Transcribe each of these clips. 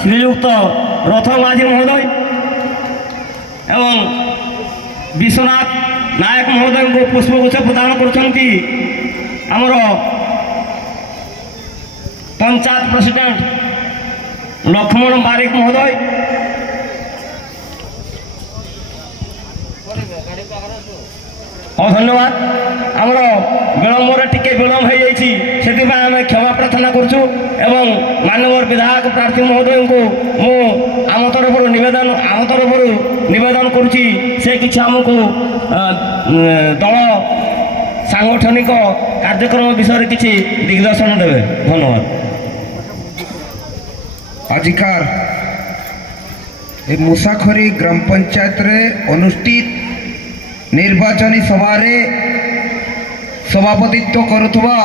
শ্রীযুক্ত রথ মাঝি মহোদয় এবং বিশ্বনাথ নায়ক মহোদয়ଙ୍କୁ পুষ্পগুচ্ଛ প্রদান করছেন আমার পঞ্চায়েত প্রেসিডেন্ট লক্ষ্মণ বারিক মহোদয়। ধন্যবাদ। আমার বিলম্বরে টিকে বিলম্ব হয়ে যাই সেপাই আমি ক্ষমা প্রার্থনা করছু এবং মাননীয় বিধায়ক প্রার্থী মহোদয়ଙ୍କୁ মু আম তরফর নিবেদন করছি সে কিছু আমি দল সাংগঠনিক কার্যক্রম বিষয়ে কিছু দিগদর্শন দেবে। ধন্যবাদ। আজিকার এই মুসাখরি গ্রাম পঞ্চায়েতরে অনুষ্ঠিত নির্বাচনী সভারে সভাপতিত্ব করুথবা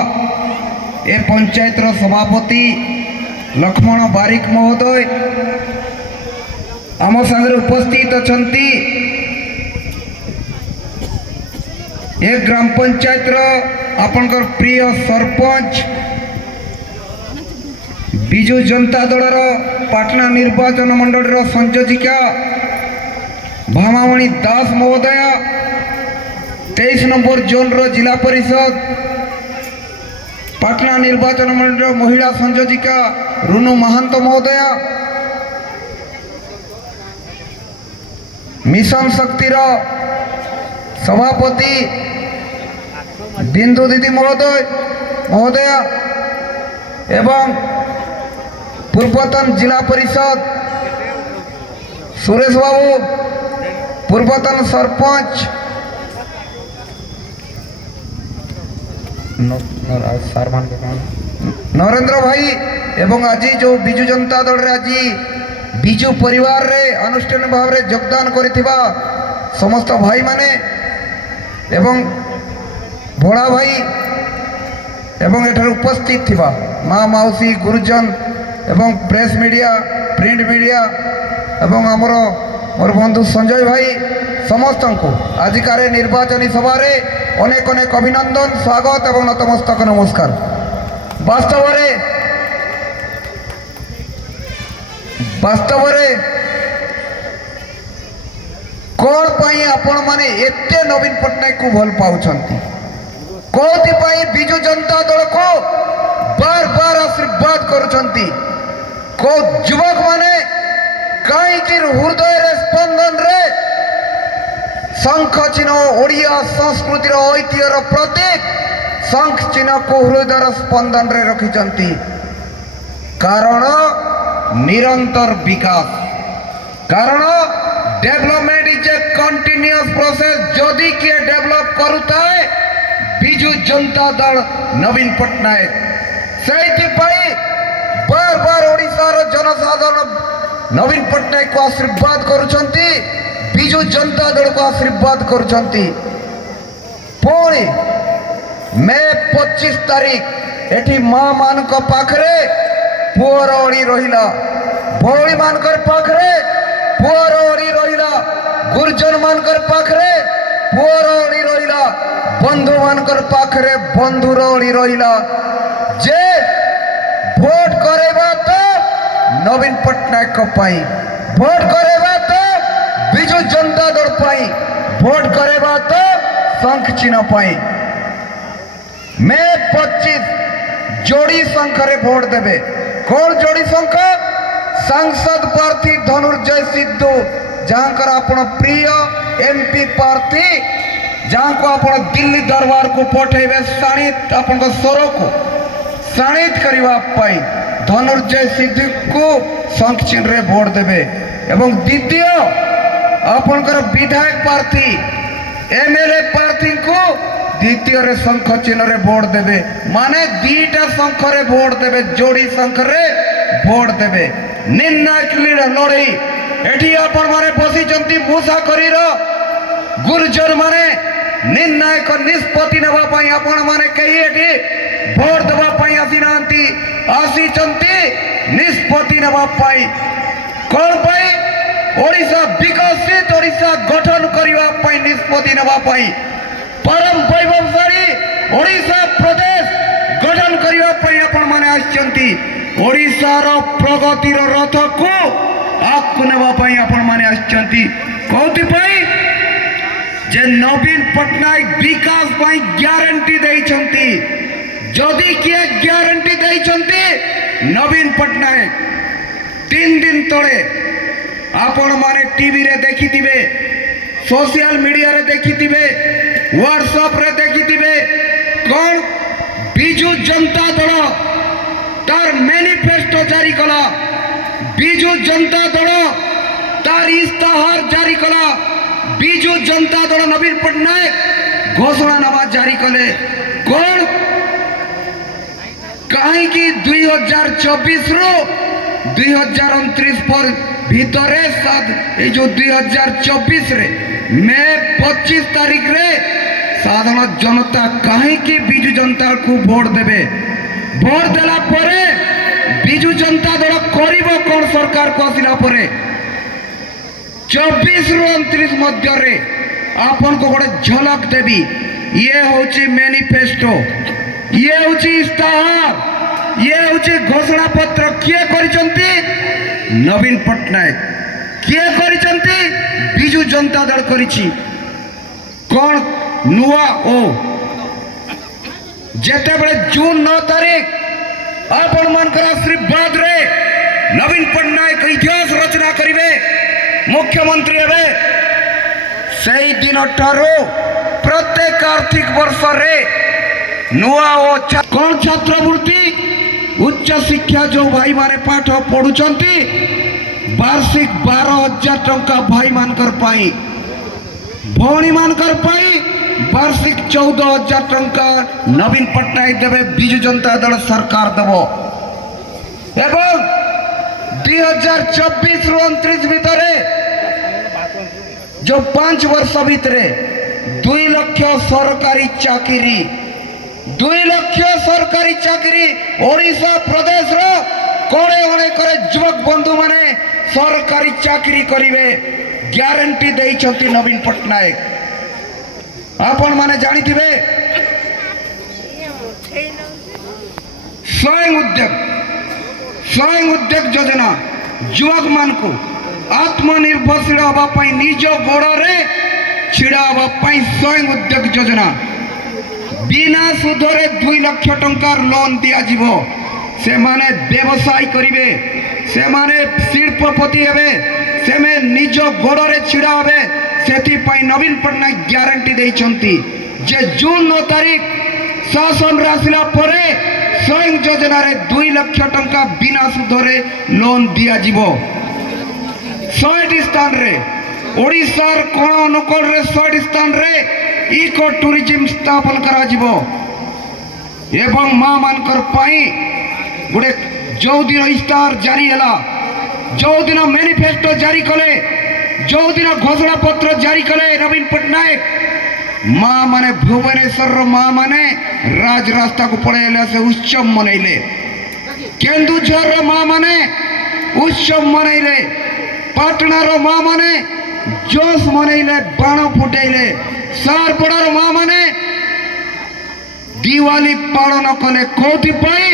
এ পঞ্চায়েতর সভাপতি লক্ষ্মণ বারিক মহোদয় আম সাথে উপস্থিত অছন্তি। এ গ্রাম পঞ্চায়েতর আপনার প্রিয় সরপঞ্চ বিজু জনতা দলর পাটনা নির্বাচন মণ্ডলীর সংযোজিকা ভামামণি দাস মহোদয়া, 23 নম্বর জোনর জেলা পরিষদ পাটনা নির্বাচন মণ্ডলীর মহিলা সংযোজিকা রুনু মাহান্ত মহোদয়া, মিশন শক্তির সভাপতি বিন্দু দিদি মহোদয়া এবং पूर्वतन जिला परिषद सुरेश बाबू, पूर्वतन सरपंच नरेंद्र भाई एवं आज जो विजु जनता दल रे आज विजु परिवार रे अनुष्ठानिक भाव रे योगदान करिथिबा समस्त भाई माने एवं भोला भाई एवं एठार उपस्थित थिबा माँ माउसी गुरुजन एवं प्रेस मीडिया प्रिंट मीडिया एवं आमर मोर बंधु संजय भाई समस्त को आजिकार निर्वाचनी सभारे अनेक अनेक अभिनंदन स्वागत एवं नतमस्तक नमस्कार। वास्तव कौन पाई आपण माने एते नवीन पट्टनायक को भल पाउछंती कोथि पाई बिजु जनता दल को बार बार आशीर्वाद करुछंती को युवक माने कहीं हृदय स्पंदन रे शंख चिन्ह ओडिया संस्कृतिर ऐतिह्यर प्रतीक शंख चिन्ह को हृदय स्पंदन रे रखिचंती कारण निरंतर विकास कारण development is a continuous process. जदि किए डेवलप करुता है बिजु जनता दल नवीन पट्टनायक से बार बार ओडिशार जनसाधारण नवीन पट्टनायक को आशीर्वाद करुछंती बिजु जनता दल को आशीर्वाद करुछंती। पुणी मे 25 तारीख एठी माँ मान पाखरे पुअर ओड़ी रहिला भौणी मान पाखरे पुअर ओड़ी रहिला गुर्जन मान पाखरे पुअर ओड़ी रहिला बंधु मान पाखरे बंधुर ओड़ी रहिला जे भोट करेबा तो नवीन पट्टनायक पाई भोट करेबा तो बिजु जनता दल पाई भोट करेबा तो शंख चिन्ह पाई। मे 25 जोड़ी शंख रे भोट देबे। कौन जोड़ी शंख? सांसद प्रार्थी धनुर्जय सिद्धू जहाँकर आपण प्रिय एमपी प्रार्थी जहाँ को आपण दिल्ली दरबार को पठेबे शाणित आपण स्वर को शाणित करने धनुर्जय सिद्धू को शंख चिन्ह रे भोट देबे एवं द्वितीय आपनकर विधायक प्रार्थी एमएलए प्रार्थी को द्वितीय रे शंख चिन्ह रे भोट देबे माने दीटा शंख रे भोट देबे जोड़ी शंख रे भोट देबे। निर्णायक लड़ई एठी आपण माने बसी जंती मुसाखरी रो गुर्जर माने निर्णायक निष्पत्ति नेबा पई आपण माने कही एठी भोट देबा पई आसी नांती आसी चंती निष्पत्ति नेबा पई कोन पई ओडिशा विकसित ओडिशा गठन करबा पई निष्पत्ति नेबा पई परम वैभवशाली ओडिशा प्रदेश गठन करबा पई आपण माने आछंती ଓଡ଼ିଶାର ପ୍ରଗତିର ରଥକୁ ଆଗକୁ ନେବା ପାଇଁ ଆପଣମାନେ ଆସିଛନ୍ତି। କୋଉଥିପାଇଁ? ଯେ ନବୀନ ପଟ୍ଟନାୟକ ବିକାଶ ପାଇଁ ଗ୍ୟାରେଣ୍ଟି ଦେଇଛନ୍ତି। ଯଦି କିଏ ଗ୍ୟାରେଣ୍ଟି ଦେଇଛନ୍ତି ନବୀନ ପଟ୍ଟନାୟକ 3 ଦିନ ତଳେ ଆପଣମାନେ ଟିଭିରେ ଦେଖିଥିବେ, सोशल मीडिया रे देखिथिबे, व्हाट्सएप रे देखिथिबे, कौन बिजू जनता दल तार मैनिफेस्टो जारी कला, बिजू जनता दल तार इस्ताहार जारी कला, बिजू जनता दल नवीन पट्टनायक घोषणानामा जारी कले। कौन कहीं 2024 रु 2029 पर भितरे ये जो 2024 रे मे 25 तारीख रे साधारण जनता कहीं बिजू जनता को भोट देवे। भोट देला परे बिजू जनता दल करिब कौन सरकार को आसिला परे 24 रु 29 मध्य रे आपन को गोटे झलक देवी। ये होची मैनिफेस्टो, ये होची इस्ताहार, ये होची घोषणा पत्र किए करिसंती नवीन पट्टनायक, किए करिसंती बिजू जनता दल करिछि। कौन नुआ ओ जेते बेले जून 9 तारीख आपण मानकर आशीर्वाद रे नवीन पट्टनायक इतिहास रचना करिवे, मुख्यमंत्री हेबे। सेई दिन ठारो प्रत्येक आर्थिक वर्ष रे नुआ ओ कौन छात्रवृत्ति उच्च शिक्षा जो भाई माने पाठ पढ़ुचंती वार्षिक 12,000 टंका भाई मानकर पाई, भौणी मानकर पाई वार्षिक 14,000 टंका नवीन पट्टनायक देवे, बिजू जनता दल सरकार देव। एवं 2024 रु 29 भितरे जो 5 वर्ष भितरे 2 लाख सरकारी चाकरी, 2 लाख सरकारी चाकरी ओडिशा प्रदेश रो कोड़े होने करे युवक बंधु माने सरकारी चाकरी करिवे ग्यारंटी देइछंती नवीन पट्टनायक। आपण माने जानिथिबे स्वयं उद्योग योजना युवक मान को आत्मनिर्भरशील हवा पाई निज गोड़े छिड़ा हवा पाई स्वयं उद्योग योजना बिना सुधरे 2 लाख टंकार लोन दिया जीवो। से माने व्यवसाय करिवे, से माने शिल्पपति हेबे, से में निज गोड़े छिड़ा हेबे। सेति पाई नवीन पट्टनायक ग्यारंटी देइछंती जे जून 9 तारीख शासन रासिला परे स्वयं योजना रे 2 लाख टंका बिना सुधरे लोन दिया जीवो। 100 स्थान रे ओडिशार कोण अनुकूल रे 100 स्थान रे इको टूरिज्म स्थापन करा जीवो। एवं मां मानकर पाई गुडे जो दिन इस्तार जारी हला, जो दिन मैनिफेस्टो जारी कले, जो दिन घोषणा पत्र जारी कले नवीन पट्टनायक, मां माने भुवनेश्वर मां माने राज रास्ता को पड़े से उत्सव मनइले, केन्दुझर मां माने उत्सव मनइले, पाटणार मां माने जोश मनइले, बाण फुटेले, सारपड़ार मां माने दिवाली पालन कले। कोथि पाई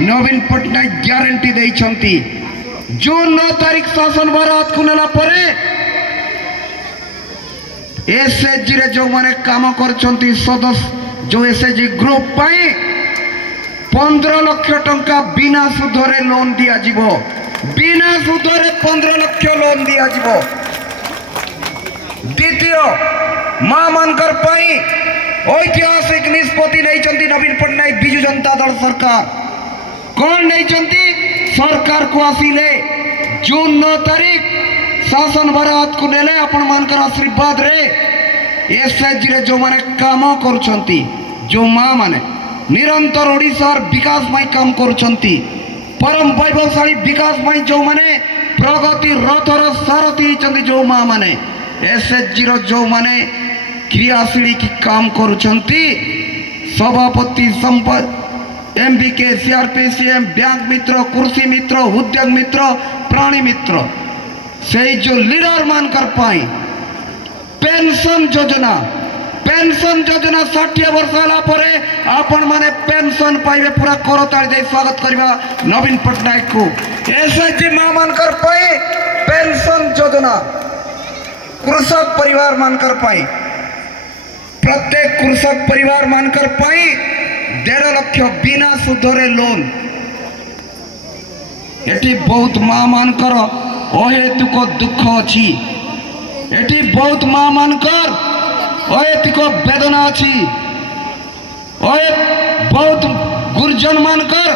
नवीन पट्टनायक ग्यारंटी देइछंती जून 9 तारीख शासन भारत को नेला परे एसएचजी रे जो माने काम करछंती सदस्य जो एसएचजी ग्रुप पाई 15 लाख टंका बिना सुधरे लोन दिया जीवो, बिना सुधरे 15 लाख लोन दिया जीवो। द्वितीय मां मानकर पाई ऐतिहासिक निष्पत्ति नहीं नवीन पट्टनायक बिजू जनता दल सरकार। कौन नहीं सरकार को आसिले जून 9 तारीख शासन भारत को नेले आपण मानकर आशीर्वाद रे एसएचजी रे जो माने काम करूछंती, जो मां माने निरंतर ओडिशार विकास में काम करूछंती, परम वैभवशाली विकास में जो माने प्रगति रथर सारथी चंदी, जो मां माने एसएचजी रो जो माने क्रियाशील की काम करूछंती, सभापति संपद एमबीके सीआरपीसीएम बैंक मित्र कृषि मित्र उद्योग मित्र प्राणी मित्र से जो लीडर मानकर पाई पेंशन योजना पेंशन योजना 60 वर्ष होला परे आपण माने पेंशन पाइबे पूरा करताଳି दे स्वागत करबा नवीन पटनायक को एसएचजी मां मानकर पाई पेंशन योजना कृषक परिवार मानकर पाई प्रत्येक कृषक परिवार मानकर पाई 1.5 लाख बिना सुधरे लोन एटी बहुत मां मानकर अहेतुक दुख अछि एटी बहुत मां मानकर अहेतुक वेदना अछि बहुत गुर्जन मानकर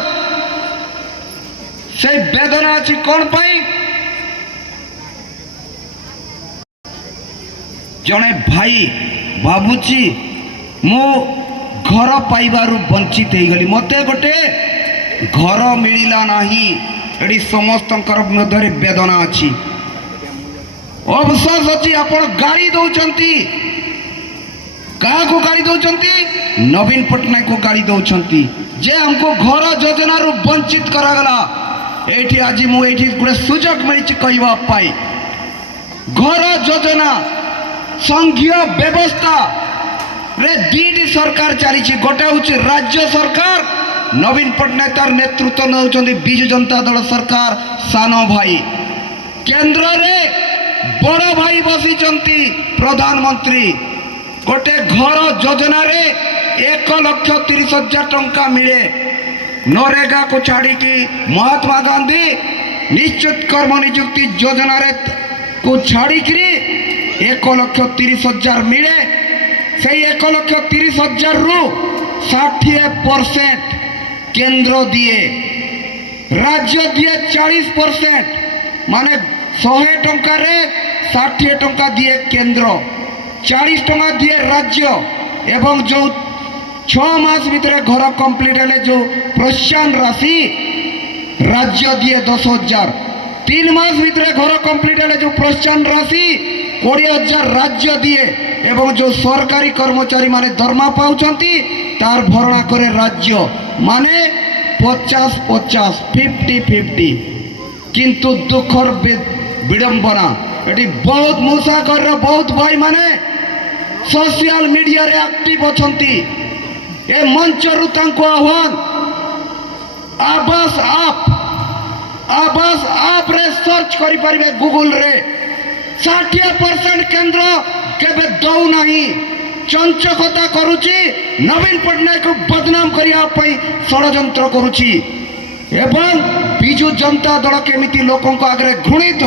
से वेदना अछि कौन पाई जड़े भाई भावुची मु घर पाइबारु वंचित हो गली मते गोटे घर मिलिला नाही एडी समस्तंकर मध्य वेदना अछि अवसर अछि आपण गाड़ी दउचंती का को गाड़ी दउचंती नवीन पटनायक को गाड़ी दउचंती जे हमको घर योजना रु वंचित करागला एठी आज मु एठी गुडे सुजोग मिलिछि कहबा पाई घर योजना संघीय व्यवस्था रे दीटी सरकार चली गोटे हूँ राज्य सरकार नवीन पटनायक तार नेतृत्व नौचंदी बिजु जनता दल सरकार सानो भाई केंद्र रे बड़ भाई बसीचंती प्रधानमंत्री गोटे घर योजना रे 1,30,000 टंका मिले नरेगा को छाड़ी महात्मा गांधी निश्चित कर्म नियुक्ति योजना रे को छाड़ी 1,30,000 मिले से 1,30,000 रु 60% केंद्र दिए राज्य दिए 40% माने 100 टंका रे 60 टंका दिए केंद्र 40 टंका दिए राज्य एवं जो 6 मास भीतर घर कंप्लीट हेले जो प्रोत्साहन राशि राज्य दिए 10,000 3 मास भीतर घर कंप्लीट हेले जो प्रोत्साहन राशि 20,000 राज्य दिए एवं जो सरकारी कर्मचारी माने दरमा पाउछंती तार भरणा करे राज्य माने 50-50 50-50 किंतु दुखर विडंबना एटी बहुत मुसाकर बहुत भाई माने सोशल मीडिया रे एक्टिव अछंती ए मंच रु तांको आह्वान आवास आप रे सर्च करि परिबे गूगल रे 60% केंद्र केबे दौ नाही चंचकता करुची नवीन पटनायक को बदनाम करिया पई षडयंत्र करुची एवं बिजु जनता दल केमिति लोकन को आगे घृणित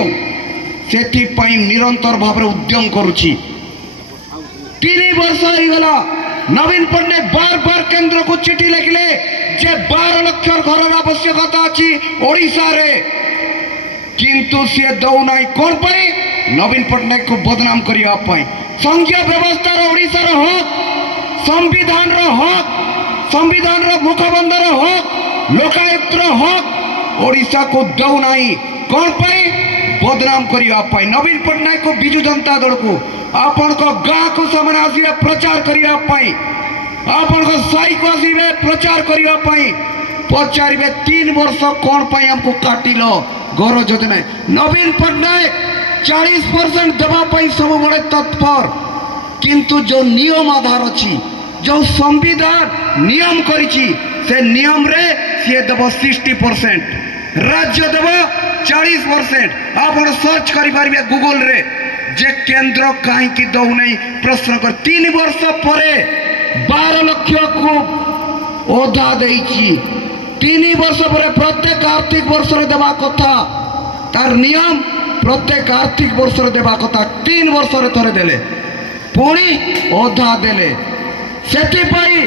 सेथि पई निरंतर भाव उद्यम करुची 3 वर्ष हो गला नवीन पटनायक बार बार केंद्र को चिठी लिखले जे 12 लाख घर आवश्यकता अछि ओडिसा रे किंतु से दौ नाही कोन पई नवीन पटनायक को बदनाम करिया पई संघीय व्यवस्था रो ओडिसा रो हक संविधान रो मुखबंध रो हक लोकायुक्त रो हक ओडिसा को दौ नाही कोन पई बदनाम करिया पई नवीन पटनायक को बिजु जनता दल को आपण को गाँ को सामने आसिबे प्रचार करिया पई आपण को साई को आसिबे प्रचार करिया पई पचारिबे 3 वर्ष कोन पई हमको काटिलो घर योजना नवीन पटनायक 40% देवा पई सब बड़े तत्पर किंतु जो नियम आधार अछि जो संविधान नियम करिछि से नियम रे से देव 60% राज्य देव 40% आप सर्च करि पारिबे गूगल रे जे केंद्र कहीं की दौ नहीं प्रश्न कर 3 वर्ष परे 12 लाख को ओधा देइछि 3 वर्ष परे प्रत्येक आर्थिक वर्ष रे देवा कथा तार नियम प्रत्येक आर्थिक वर्ष रे देवा कथा 3 वर्ष रे थरे देले पुणी ओधा देले सेति पई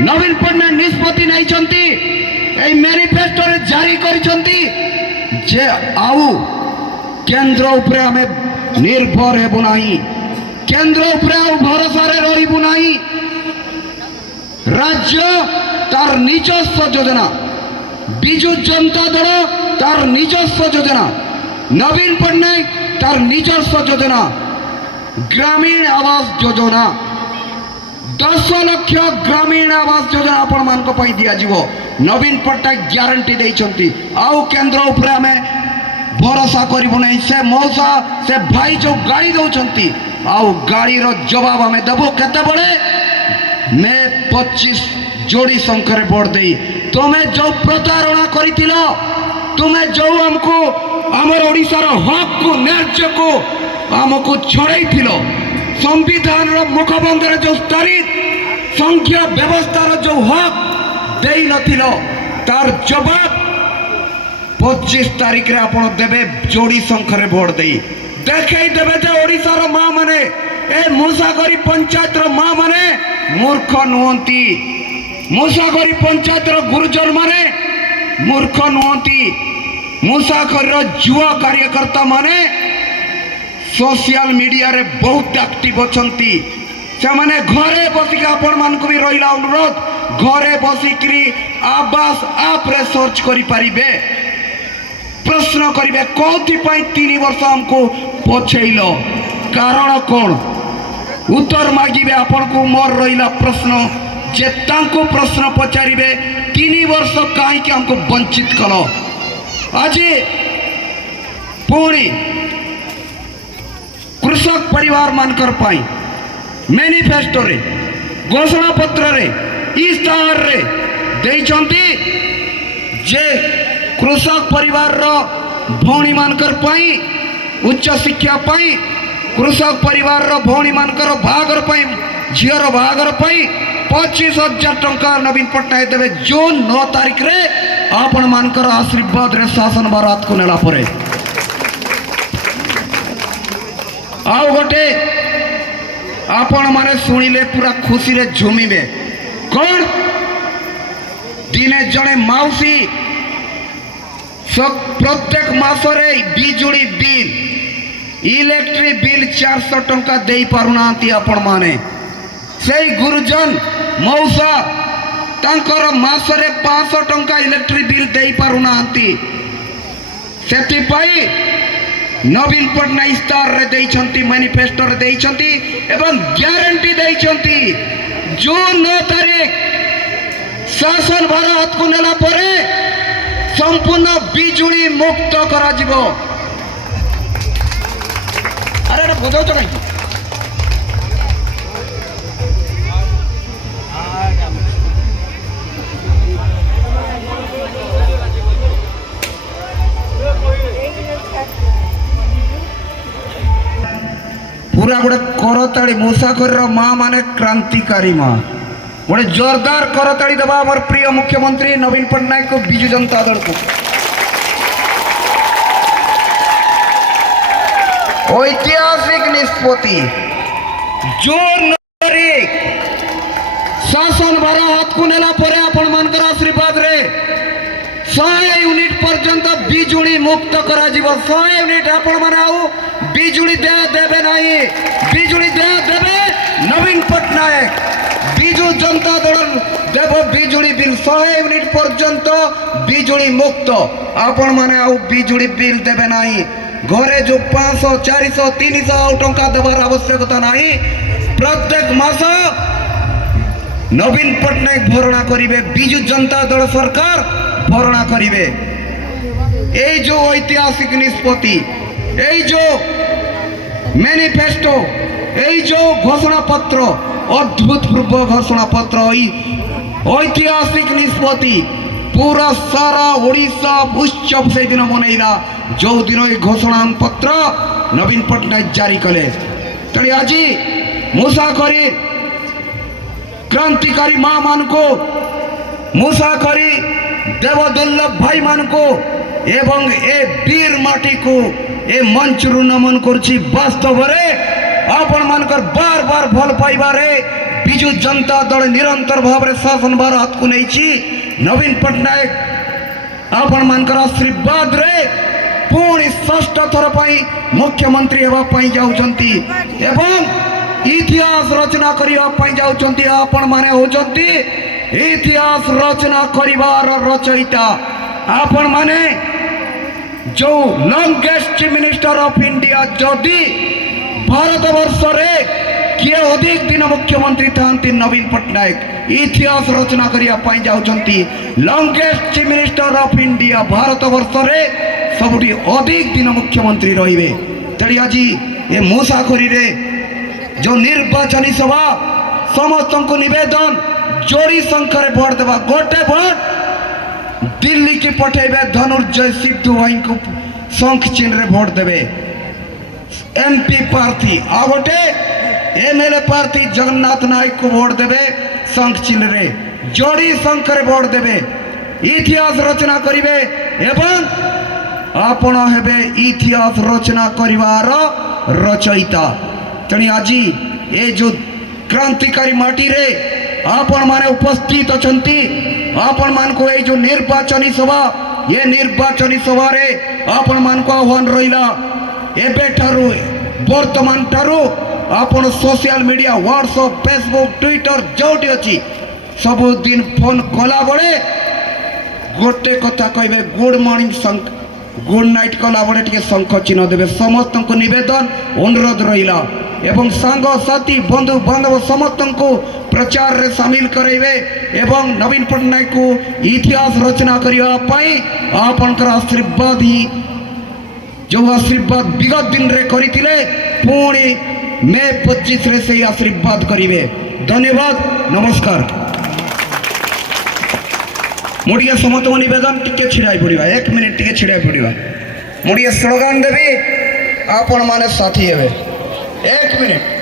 नवीन पटनायक निष्पत्ति नै छंती ए मैनिफेस्टो रे जारी करिसंती जे आउ केंद्र उपरे हमें निर्भर हेबु नाही केंद्र उपरे भरोसा रे रहिबु नाही राज्य तार निजस्व योजना बिजु जनता दल तार निजस्व योजना नवीन पटनायक तार निजस्व योजना ग्रामीण आवास योजना 10 लाख ग्रामीण आवास योजना आपण मान को पई दिया जीवो नवीन पटनायक ग्यारंटी देइचंती आउ केंद्र उपरे हमें भरोसा ଭରସା କରିବୁ ନାହିଁ। ସେ ମଉସା ସେ ଭାଇ ଯେଉଁ ଗାଳି ଦେଉଛନ୍ତି ଆଉ ଗାଳିର ଜବାବ ଆମେ ଦେବୁ କେତେବେଳେ? ମେ 25 ଯୋଡ଼ି ଶଙ୍ଖରେ ଭୋଟ ଦେଇ ତୁମେ ଯେଉଁ ପ୍ରତାରଣା କରିଥିଲ, ତୁମେ ଯେଉଁ ଆମକୁ ଆମର ଓଡ଼ିଶାର ହକ୍କୁ ନ୍ୟାଯ୍ୟକୁ ଆମକୁ ଛଡ଼େଇଥିଲ, ସମ୍ବିଧାନର ମୁଖବନ୍ଧରେ ଯେଉଁ ସ୍ତରିତ ସଂଘୀୟ ବ୍ୟବସ୍ଥାର ଯେଉଁ ହକ୍ ଦେଇନଥିଲ, ତାର ଜବାବ 25 ତାରିଖରେ ଆପଣ ଦେବେ ଯୋଡ଼ି ଶଙ୍ଖରେ ଭୋଟ ଦେଇ। ଦେଖେଇ ଦେବେ ଯେ ଓଡ଼ିଶାର ମା ମାନେ, ଏ ମୁସାଗରୀ ପଞ୍ଚାୟତର ମା ମାନେ ମୂର୍ଖ ନୁହନ୍ତି। ମୁସାଗରୀ ପଞ୍ଚାୟତର ଗୁରୁଜନ ମାନେ ମୂର୍ଖ ନୁହନ୍ତି। ମୁସାଗରୀର ଯୁବ କାର୍ଯ୍ୟକର୍ତ୍ତା ମାନେ सोशल मीडिया रे बहुत एक्टिव अछंती। ସେମାନେ ଘରେ ବସିକି ଆପଣମାନଙ୍କୁ ବି ରହିଲା ଅନୁରୋଧ, ଘରେ ବସିକିରି ଆବାସ ଆପ୍ରେ ସର୍ଚ୍ଚ କରିପାରିବେ, ପ୍ରଶ୍ନ କରିବେ କୋଉଥିପାଇଁ 3 ବର୍ଷ ଆମକୁ ପଛେଇଲ, କାରଣ କ'ଣ? ଉତ୍ତର ମାଗିବେ। ଆପଣଙ୍କୁ ମୋର ରହିଲା ପ୍ରଶ୍ନ ଯେ ତାଙ୍କୁ ପ୍ରଶ୍ନ ପଚାରିବେ 3 ବର୍ଷ କାହିଁକି ଆମକୁ ବଞ୍ଚିତ କଲ? ଆଜି ପୁଣି कृषक परिवार मानकर पाई मैनिफेस्टो रे घोषणा पत्र रे इस्ताहार रे देइचंती जे कृषक परिवार रो भौणी मानकर पाई उच्च शिक्षा पाई, कृषक परिवार रो भौणी मानकर बाहागर पाई, झियर बाहागर पाई 25,000 टंका नवीन पट्टनायक देवे जून 9 तारिख रे आपण मानकर आशीर्वाद रे शासन भारत को नेला परे। आउ गोटे आपण माने शुणिले पूरा खुशी रे झुमिबे। कौन? दिने जड़े माउसी प्रत्येक मासरे बिजुली बिल इलेक्ट्रिक बिल 400 टंका दे पारुना आपण माने। से गुरुजन मौसा तांकर मासरे 500 टंका इलेक्ट्रिक बिल दे पारुना। सेति पाई नवीन पट्टनायक इस्ताहार रे देइछंती, मैनिफेस्टो रे देइछंती एवं ग्यारंटी देइछंती जून 9 तारिख शासन भार हाथ को नेला परे संपूर्ण बिजुली मुक्त करा जिवो। अरे एटा बुझाउ त काई पूरा गोटे करताड़ी मुसाखर माँ माने क्रांतिकारी माँ गोटे जोरदार करताड़ी देवा आम प्रिय मुख्यमंत्री नवीन पट्टनायक को विजु जनता दल को। ऐतिहासिक निष्पत्ति जून 9 तारिख शासन भार हाथ को नेला परे आपण मानकर आशीर्वाद रे 100 यूनिट पर्यंत बिजुली मुक्त करा जीवो। 100 यूनिट आपण माने आउ बिजुली देवे नहीं, बिजुली देवे नवीन पट्टनायक विजु जनता दल देव बिजुली बिल 100 यूनिट पर्यंत बिजुली मुक्त। आपण माने आउ बिजुली बिल देवे नहीं। घरे जो 500 400 300 टंका देवार आवश्यकता नहीं। प्रत्येक मास नवीन पट्टनायक भरणा करिवे, विजु जनता दल सरकार भरणा करिवे। ए जो ऐतिहासिक निष्पत्ति, ए जो मैनिफेस्टो, ए जो घोषणा पत्र, अभूतपूर्व घोषणा पत्र, ऐतिहासिक निष्पत्ति पूरा सारा ओडिशा उत्सव से दिन मनईला जो दिन ये घोषणा पत्र नवीन पट्टनायक जारी कले। तेणु आज मुसाखरी क्रांतिकारी माँ मान को, मुसाखरी देवदुर्लभ भाई मान को एवं ए वीर माटी को ए मंच रु नमन करछि। वास्तव रे आपण मानकर बार बार भल पाइबारे विजु जनता दल निरंतर भाव रे शासन भार हाथ को नहीं। नवीन पट्टनायक आपण मानकर आशीर्वाद रे पुणी 6ठ थर पाई मुख्यमंत्री हेबा पाई जाउचंती एवं इतिहास रचना करिया पाई जाउचंती। आपण माने होचंती इतिहास रचना करिवार रचयिता। आपण माने जो longest chief minister of India जदि भारत वर्ष रे किए अधिक दिन मुख्यमंत्री थांती नवीन पट्टनायक इतिहास रचना करिया पाई जाउचंती। Longest chief minister of India Bharat वर्ष रे ସବୁଠି ଅଧିକ ଦିନ ମୁଖ୍ୟମନ୍ତ୍ରୀ ରହିବେ। ତେଣୁ ଆଜି ଏ ମୁସାଖୋରୀରେ ଯେଉଁ ନିର୍ବାଚନୀ ସଭା ସମସ୍ତଙ୍କୁ ନିବେଦନ ଯୋଡ଼ି ସଂଖ୍ୟାରେ ଭୋଟ ଦେବା। ଗୋଟେ ଭୋଟ दिल्ली की पठेबे धनुर्जय सिद्धू भाई को शंख चिन्ह रे भोट देवे। एमपी प्रार्थी आ गोटे एमएलए प्रार्थी जगन्नाथ नायक को भोट देवे शंख चिन्ह रे जोड़ी शंख रे भोट देवे। इतिहास रचना करिवे एवं आपण हेबे इतिहास रचना करिवार रचयिता। तेणु आज ये जो क्रांतिकारी माटी रे आपण माने उपस्थित अछंती। आपण मान को ये जो निर्वाचनी सभा ये निर्वाचनी सभा रे आपण मान को आह्वान रहिला एबे ठारू वर्तमान ठारू आपण social media WhatsApp Facebook Twitter जोटी अछि सब दिन फोन कला बड़े गोटे कथा कहबे गुड मॉर्निंग शंख गुड नाइट कला बड़े टिके शंख चिन्ह देबे। समस्त को निवेदन अनुरोध रहिला एवं सांग साथी बंधु बांधव समस्त को प्रचार रे शामिल करेबे एवं नवीन पटनायक को इतिहास रचना करिया पाई आपनकर आशीर्वाद ही जो आशीर्वाद विगत दिन रे करितिले पुणी मे 25 रे से आशीर्वाद करिवे। धन्यवाद नमस्कार। मुड़िया समस्त निवेदन टिके छिड़ाई पड़िबा 1 मिनिट टिके छिड़ाई पड़िबा मुड़िया स्लोगान देबी आपण माने साथी हेबे 1 मिनिट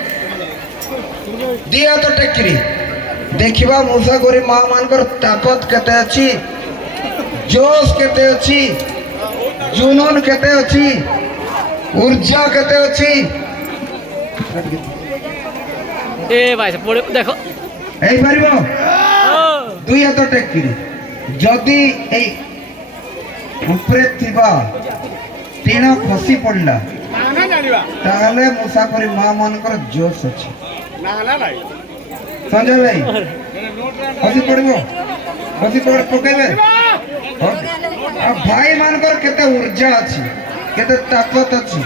दिया तो टेकरी देखिबा मुसाखोरी माँ मानकर ताकत केते अछि जोश केते अछि जुनून केते अछि ऊर्जा केते अछि। ए भाई से पड़े देखो एई पारिबो दुई हाथ टेकरी जदि एई उपरे थिबा टीण खसी पड़ला ताहले मुसाखोरी माँ मानकर जोश अछि। संजय भाई खसी पड़ो खसी पड़ पकेबे भाई मानकर केते ऊर्जा अछि केते ताकत अछि।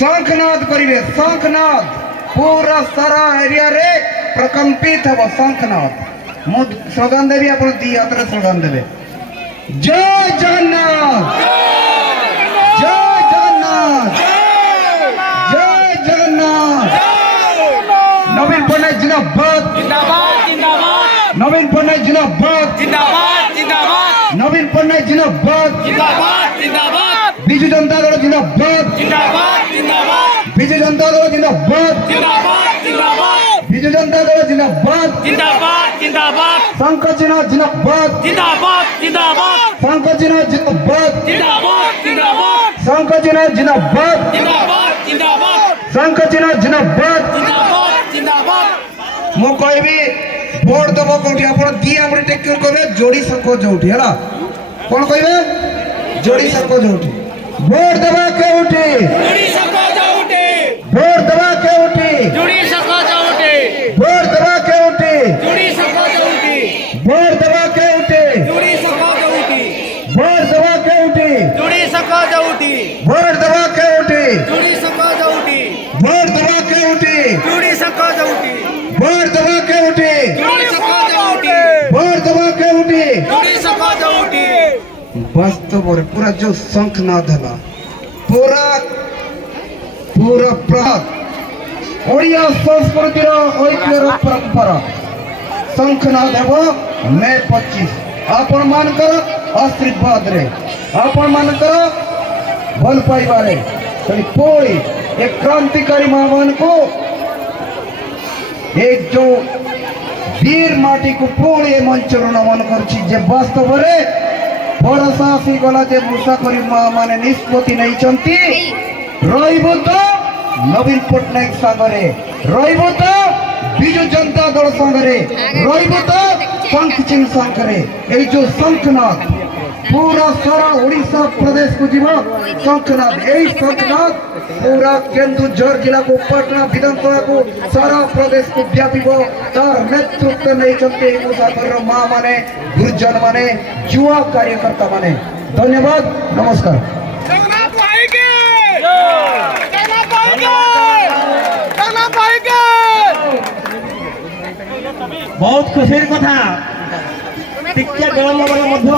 शंखनाद करिवे शंखनाद पूरा सारा एरिया रे प्रकंपित हबो शंखनाद। मु स्लोगान देबी आपण दी हाथ रे स्लोगान देबे जय जगन्नाथ जय जगन्नाथ जय जगन्नाथ। नवीन पटनायक जिंदाबाद जिंदाबाद जिंदाबाद नवीन पटनायक जिंदाबाद जिंदाबाद जिंदाबाद नवीन पटनायक जिंदाबाद जिंदाबाद जिंदाबाद बिजू जनता दल जिंदाबाद जिंदाबाद जिंदाबाद बिजू जनता दल जिंदाबाद जिंदाबाद जिंदाबाद बिजू जनता दल जिंदाबाद जिंदाबाद जिंदाबाद शंख चिन्ह जिंदाबाद जिंदाबाद जिंदाबाद शंख चिन्ह जिंदाबाद जिंदाबाद जिंदाबाद शंख चिन्ह जिंदाबाद जिंदाबाद जिंदाबाद शंख चिन्ह जिंदाबाद। जिंदाबाद जिंदाबाद मु कहबी भोट दब कोठी आपण दी हमरे टेक्कर कहबे जोड़ी शंख जोठी हला कोन कहबे जोड़ी शंख जोठी भोट दबा के उठी जुड़ी सको जाउटे भोट दबा के उठी जुड़ी सको जाउटे भोट दबा के उठी जुड़ी सको जाउटे भोट दबा के उठी जुड़ी सको जाउटे भोट दबा के उठी जुड़ी सको जाउटे भोट दबा के उठी जुड़ी सको जाउटे भोट दबा के उठी जुड़ी सको जाउटे भोट दबा के उठी जुड़ी सको जाउटे भोट दबा के उठी। जुड़ी सको जाउटे वास्तव में पूरा जो शंखनाद है पूरा पूरा प्रात ओडिया संस्कृतिर ऐतिह्यर परंपरा शंखनाद है मे 25 आपण मानकर आशीर्वाद रे आपण मानकर भल पाइबारे पुणी एक क्रांतिकारी महामान को एक जो वीर माटी को पुणी मंच नमन कर वास्तव में भरोसा आसी गला जे मुसाखोरी माने निष्पत्ति नहीं रहिबो तो नवीन पटनायक संगरे रहिबो तो बिजू जनता दल संगरे रहिबो तो शंख चिन्ह संगरे ए जो शंखनाद पूरा सारा ओडिशा प्रदेश को जीव शंखनाद ए शंखनाद पूरा केन्दुझर जिला को पटना विधानसभा को सारा प्रदेश को व्यापी तार नेतृत्व नहीं मुसाखोर माँ माने गुरुजन माने युवा कार्यकर्ता माने। धन्यवाद नमस्कार। जगन्नाथ भाई के जगन्नाथ भाई के जगन्नाथ भाई के बहुत खुशी कथा टिके विलम्ब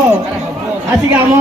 आसिक आम